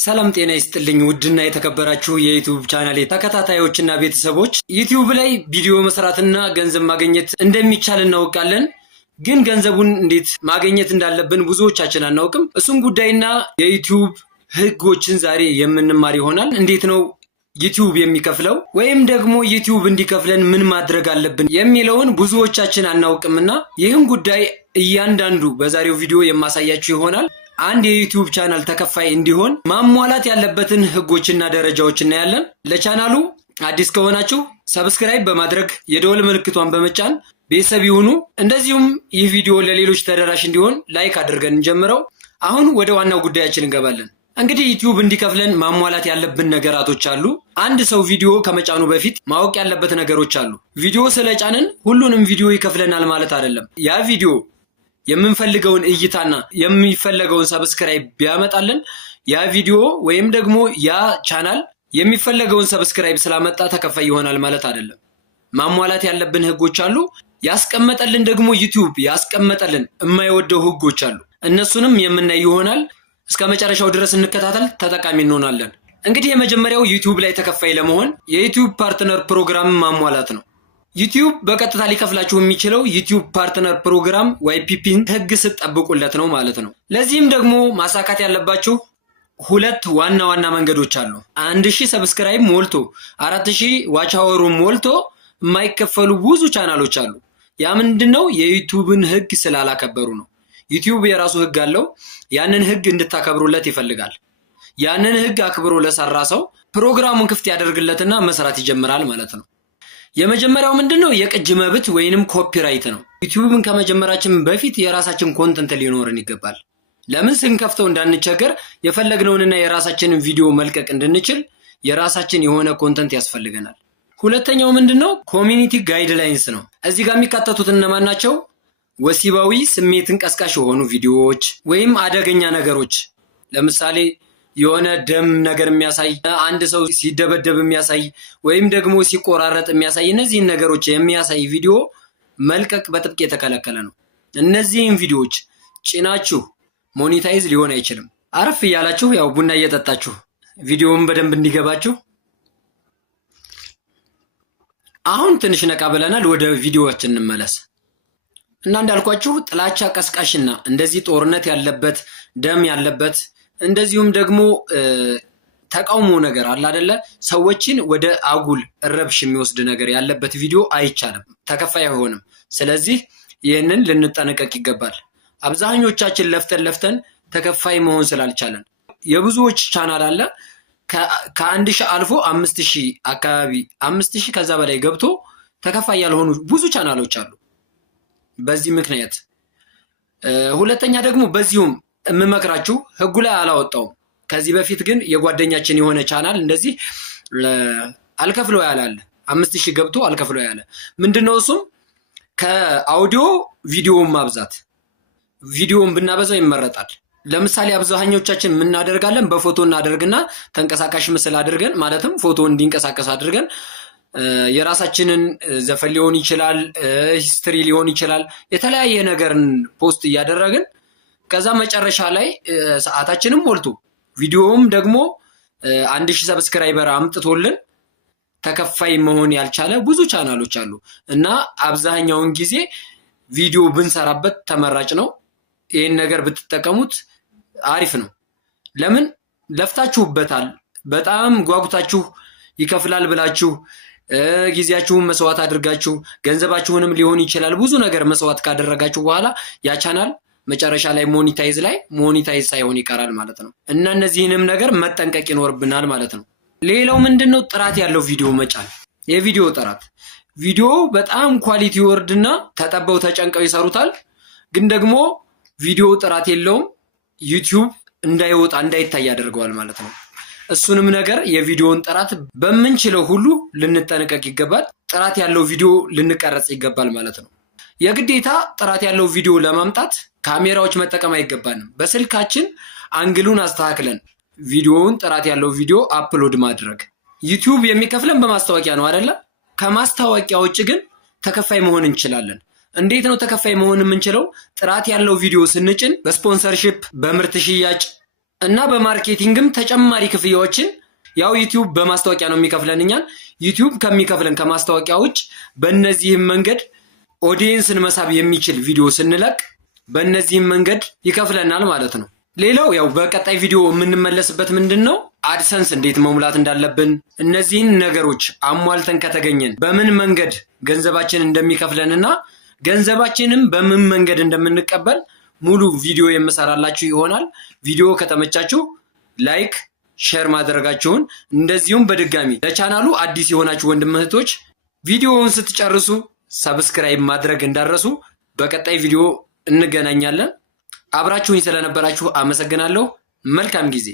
ሰላም ጤና ይስጥልኝ ውድና የተከበራችሁ የዩቲዩብ ቻናሌ ተከታታዮችና ቤተሰቦች ዩቲዩብ ላይ ቪዲዮ መስራትና ገንዘብ ማግኘት እንደሚቻል እናውቃለን። ግን ገንዘቡን እንዴት ማግኘት እንዳለብን ብዙዎቻችን አናውቅም። እሱን ጉዳይና የዩቲዩብ ህጎችን ዛሬ የምንማር ይሆናል። እንዴት ነው ዩቲዩብ የሚከፍለው ወይም ደግሞ ዩቲዩብ እንዲከፍለን ምን ማድረግ አለብን የሚለውን ብዙዎቻችን አናውቅምና ይህን ጉዳይ እያንዳንዱ በዛሬው ቪዲዮ የማሳያችሁ ይሆናል። አንድ የዩቲዩብ ቻናል ተከፋይ እንዲሆን ማሟላት ያለበትን ህጎችና ደረጃዎች እናያለን። ለቻናሉ አዲስ ከሆናችሁ ሰብስክራይብ በማድረግ የደወል ምልክቷን በመጫን ቤተሰብ ይሁኑ። እንደዚሁም ይህ ቪዲዮ ለሌሎች ተደራሽ እንዲሆን ላይክ አድርገን እንጀምረው። አሁን ወደ ዋናው ጉዳያችን እንገባለን። እንግዲህ ዩቲዩብ እንዲከፍለን ማሟላት ያለብን ነገራቶች አሉ። አንድ ሰው ቪዲዮ ከመጫኑ በፊት ማወቅ ያለበት ነገሮች አሉ። ቪዲዮ ስለጫንን ሁሉንም ቪዲዮ ይከፍለናል ማለት አይደለም። ያ ቪዲዮ የምንፈልገውን እይታና የሚፈልገውን ሰብስክራይብ ቢያመጣልን ያ ቪዲዮ ወይም ደግሞ ያ ቻናል የሚፈልገውን ሰብስክራይብ ስላመጣ ተከፋይ ይሆናል ማለት አይደለም። ማሟላት ያለብን ህጎች አሉ። ያስቀመጠልን ደግሞ ዩቲዩብ ያስቀመጠልን የማይወደው ህጎች አሉ። እነሱንም የምናይ ይሆናል። እስከ መጨረሻው ድረስ እንከታተል፣ ተጠቃሚ እንሆናለን። እንግዲህ የመጀመሪያው ዩቲዩብ ላይ ተከፋይ ለመሆን የዩቲዩብ ፓርትነር ፕሮግራም ማሟላት ነው። ዩቲዩብ በቀጥታ ሊከፍላችሁ የሚችለው ዩቲዩብ ፓርትነር ፕሮግራም YPPን ህግ ስትጠብቁለት ነው ማለት ነው። ለዚህም ደግሞ ማሳካት ያለባችሁ ሁለት ዋና መንገዶች አሉ። 1000 ሰብስክራይብ ሞልቶ 4000 ዋች አወሩ ሞልቶ የማይከፈሉ ብዙ ቻናሎች አሉ። ያ ምንድነው? የዩቲዩብን ህግ ስላላከበሩ ነው። ዩቲዩብ የራሱ ህግ አለው። ያንን ህግ እንድታከብሩለት ይፈልጋል። ያንን ህግ አክብሮ ለሰራ ሰው ፕሮግራሙን ክፍት ያደርግለትና መስራት ይጀምራል ማለት ነው። የመጀመሪያው ምንድነው? የቅጅ መብት ወይንም ኮፒራይት ነው። ዩቲዩብን ከመጀመራችን በፊት የራሳችን ኮንተንት ሊኖርን ይገባል። ለምን? ስንከፍተው እንዳንቸገር የፈለግነውንና የራሳችንን ቪዲዮ መልቀቅ እንድንችል የራሳችን የሆነ ኮንተንት ያስፈልገናል። ሁለተኛው ምንድነው? ኮሚኒቲ ጋይድላይንስ ነው። እዚህ ጋር የሚካተቱት እነማን ናቸው? ወሲባዊ ስሜትን ቀስቃሽ የሆኑ ቪዲዮዎች ወይም አደገኛ ነገሮች፣ ለምሳሌ የሆነ ደም ነገር የሚያሳይ፣ አንድ ሰው ሲደበደብ የሚያሳይ ወይም ደግሞ ሲቆራረጥ የሚያሳይ፣ እነዚህን ነገሮች የሚያሳይ ቪዲዮ መልቀቅ በጥብቅ የተከለከለ ነው። እነዚህን ቪዲዮዎች ጭናችሁ ሞኔታይዝ ሊሆን አይችልም። አረፍ እያላችሁ ያው ቡና እየጠጣችሁ ቪዲዮውን በደንብ እንዲገባችሁ። አሁን ትንሽ ነቃ ብለናል። ወደ ቪዲዮዋችን እንመለስ እና እንዳልኳችሁ ጥላቻ ቀስቃሽና እንደዚህ ጦርነት ያለበት ደም ያለበት እንደዚሁም ደግሞ ተቃውሞ ነገር አለ አይደለ? ሰዎችን ወደ አጉል ረብሽ የሚወስድ ነገር ያለበት ቪዲዮ አይቻልም፣ ተከፋይ አይሆንም። ስለዚህ ይህንን ልንጠነቀቅ ይገባል። አብዛኞቻችን ለፍተን ተከፋይ መሆን ስላልቻለን የብዙዎች ቻናል አለ ከ1000 አልፎ 5000 አካባቢ 5000 ከዛ በላይ ገብቶ ተከፋይ ያልሆኑ ብዙ ቻናሎች አሉ። በዚህ ምክንያት ሁለተኛ ደግሞ በዚሁም የምመክራችሁ ህጉ ላይ አላወጣውም። ከዚህ በፊት ግን የጓደኛችን የሆነ ቻናል እንደዚህ አልከፍለው ያላለ 5000 ገብቶ አልከፍለው ያለ ምንድነው? እሱም ከአውዲዮ ቪዲዮውን ማብዛት። ቪዲዮውን ብናበዛው ይመረጣል። ለምሳሌ አብዛኞቻችን ምን እናደርጋለን? በፎቶ እናደርግና ተንቀሳቃሽ ምስል አድርገን ማለትም ፎቶ እንዲንቀሳቀስ አድርገን የራሳችንን ዘፈን ሊሆን ይችላል፣ ሂስትሪ ሊሆን ይችላል፣ የተለያየ ነገርን ፖስት እያደረግን ከዛ መጨረሻ ላይ ሰዓታችንም ሞልቶ ቪዲዮውም ደግሞ 1000 ሰብስክራይበር አምጥቶልን ተከፋይ መሆን ያልቻለ ብዙ ቻናሎች አሉ እና አብዛኛውን ጊዜ ቪዲዮ ብንሰራበት ተመራጭ ነው። ይህን ነገር ብትጠቀሙት አሪፍ ነው። ለምን? ለፍታችሁበታል። በጣም ጓጉታችሁ ይከፍላል ብላችሁ ጊዜያችሁን መስዋዕት አድርጋችሁ ገንዘባችሁንም ሊሆን ይችላል ብዙ ነገር መስዋዕት ካደረጋችሁ በኋላ ያ ቻናል መጨረሻ ላይ ሞኔታይዝ ሳይሆን ይቀራል ማለት ነው። እና እነዚህንም ነገር መጠንቀቅ ይኖርብናል ማለት ነው። ሌላው ምንድነው? ጥራት ያለው ቪዲዮ መጫን። የቪዲዮ ጥራት፣ ቪዲዮ በጣም ኳሊቲ ወርድና ተጠበው ተጨንቀው ይሰሩታል፣ ግን ደግሞ ቪዲዮ ጥራት የለውም። ዩቲዩብ እንዳይወጣ እንዳይታይ ያደርገዋል ማለት ነው። እሱንም ነገር የቪዲዮውን ጥራት በምንችለው ሁሉ ልንጠነቀቅ ይገባል። ጥራት ያለው ቪዲዮ ልንቀረጽ ይገባል ማለት ነው። የግዴታ ጥራት ያለው ቪዲዮ ለማምጣት ካሜራዎች መጠቀም አይገባንም። በስልካችን አንግሉን አስተካክለን ቪዲዮውን ጥራት ያለው ቪዲዮ አፕሎድ ማድረግ። ዩቲዩብ የሚከፍለን በማስታወቂያ ነው አይደለ? ከማስታወቂያ ውጭ ግን ተከፋይ መሆን እንችላለን። እንዴት ነው ተከፋይ መሆን የምንችለው? ጥራት ያለው ቪዲዮ ስንጭን በስፖንሰርሺፕ፣ በምርት ሽያጭ እና በማርኬቲንግም ተጨማሪ ክፍያዎችን ያው ዩቲዩብ በማስታወቂያ ነው የሚከፍለን እኛን። ዩቲዩብ ከሚከፍለን ከማስታወቂያ ውጭ በእነዚህም መንገድ ኦዲየንስን መሳብ የሚችል ቪዲዮ ስንለቅ በእነዚህም መንገድ ይከፍለናል ማለት ነው። ሌላው ያው በቀጣይ ቪዲዮ የምንመለስበት ምንድን ነው አድሰንስ እንዴት መሙላት እንዳለብን፣ እነዚህን ነገሮች አሟልተን ከተገኘን በምን መንገድ ገንዘባችን እንደሚከፍለንና ገንዘባችንም በምን መንገድ እንደምንቀበል ሙሉ ቪዲዮ የምሰራላችሁ ይሆናል። ቪዲዮ ከተመቻችሁ ላይክ ሼር ማድረጋችሁን፣ እንደዚሁም በድጋሚ ለቻናሉ አዲስ የሆናችሁ ወንድም እህቶች ቪዲዮውን ስትጨርሱ ሰብስክራይብ ማድረግ እንዳረሱ። በቀጣይ ቪዲዮ እንገናኛለን። አብራችሁኝ ስለነበራችሁ አመሰግናለሁ። መልካም ጊዜ